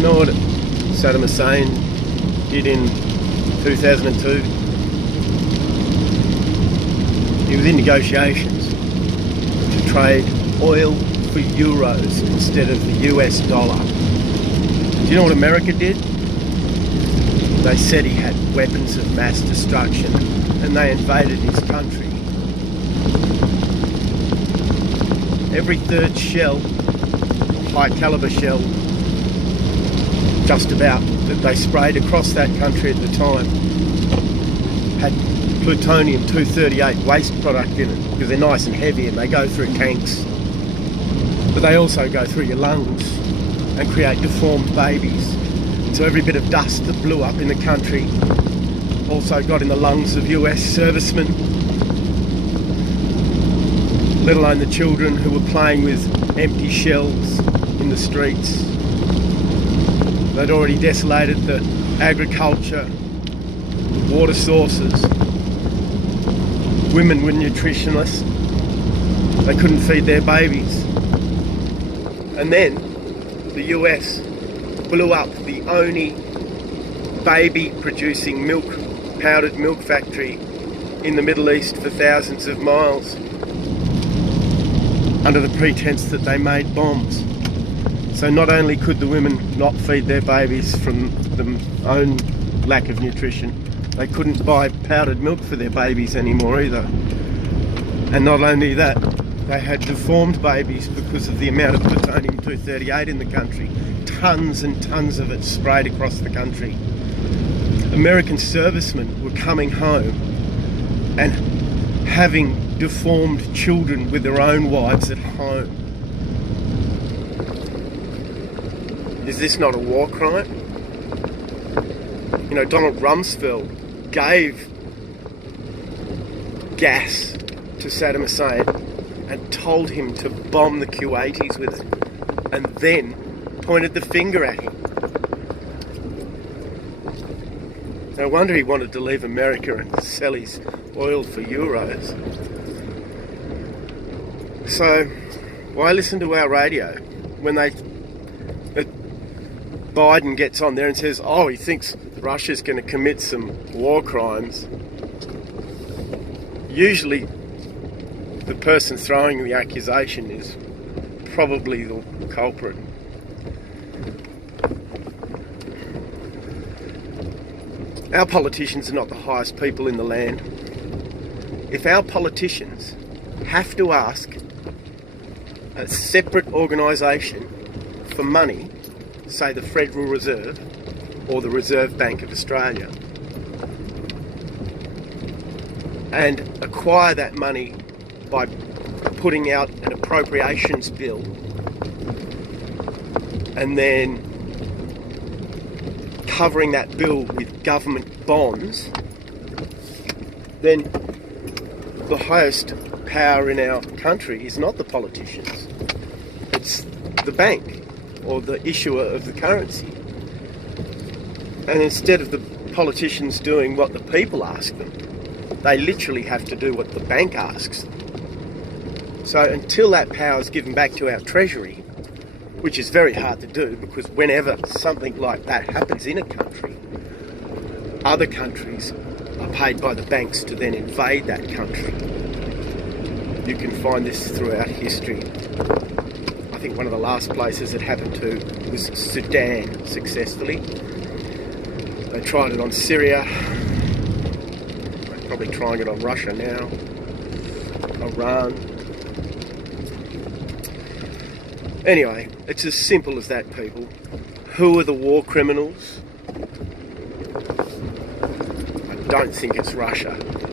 You know what Saddam Hussein did in 2002? He was in negotiations to trade oil for euros instead of the US dollar. Do you know what America did? They said he had weapons of mass destruction and they invaded his country. Every third shell, high caliber shell, just about, that they sprayed across that country at the time had plutonium-238 waste product in it, because they're nice and heavy and they go through tanks. But they also go through your lungs and create deformed babies. So every bit of dust that blew up in the country also got in the lungs of US servicemen, let alone the children who were playing with empty shells in the streets. They'd already desolated the agriculture, water sources. Women were nutritionless. They couldn't feed their babies. And then the US blew up the only baby producing milk, powdered milk factory in the Middle East for thousands of miles under the pretense that they made bombs. So not only could the women not feed their babies from their own lack of nutrition, they couldn't buy powdered milk for their babies anymore either. And not only that, they had deformed babies because of the amount of plutonium-238 in the country. Tons and tons of it sprayed across the country. American servicemen were coming home and having deformed children with their own wives at home. Is this not a war crime? You know, Donald Rumsfeld gave gas to Saddam Hussein and told him to bomb the Kuwaitis with it, and then pointed the finger at him. No wonder he wanted to leave America and sell his oil for euros. So, why listen to our radio when Biden gets on there and says, oh, he thinks Russia's going to commit some war crimes? Usually the person throwing the accusation is probably the culprit. Our politicians are not the highest people in the land. If our politicians have to ask a separate organisation for money, say the Federal Reserve or the Reserve Bank of Australia, and acquire that money by putting out an appropriations bill and then covering that bill with government bonds, then the highest power in our country is not the politicians, it's the bank or the issuer of the currency. And instead of the politicians doing what the people ask them, they literally have to do what the bank asks them. So until that power is given back to our treasury, which is very hard to do, because whenever something like that happens in a country, other countries are paid by the banks to then invade that country. You can find this throughout history. I think one of the last places it happened to was Sudan, successfully. They tried it on Syria. They're probably trying it on Russia now. Iran. Anyway, it's as simple as that, people. Who are the war criminals? I don't think it's Russia.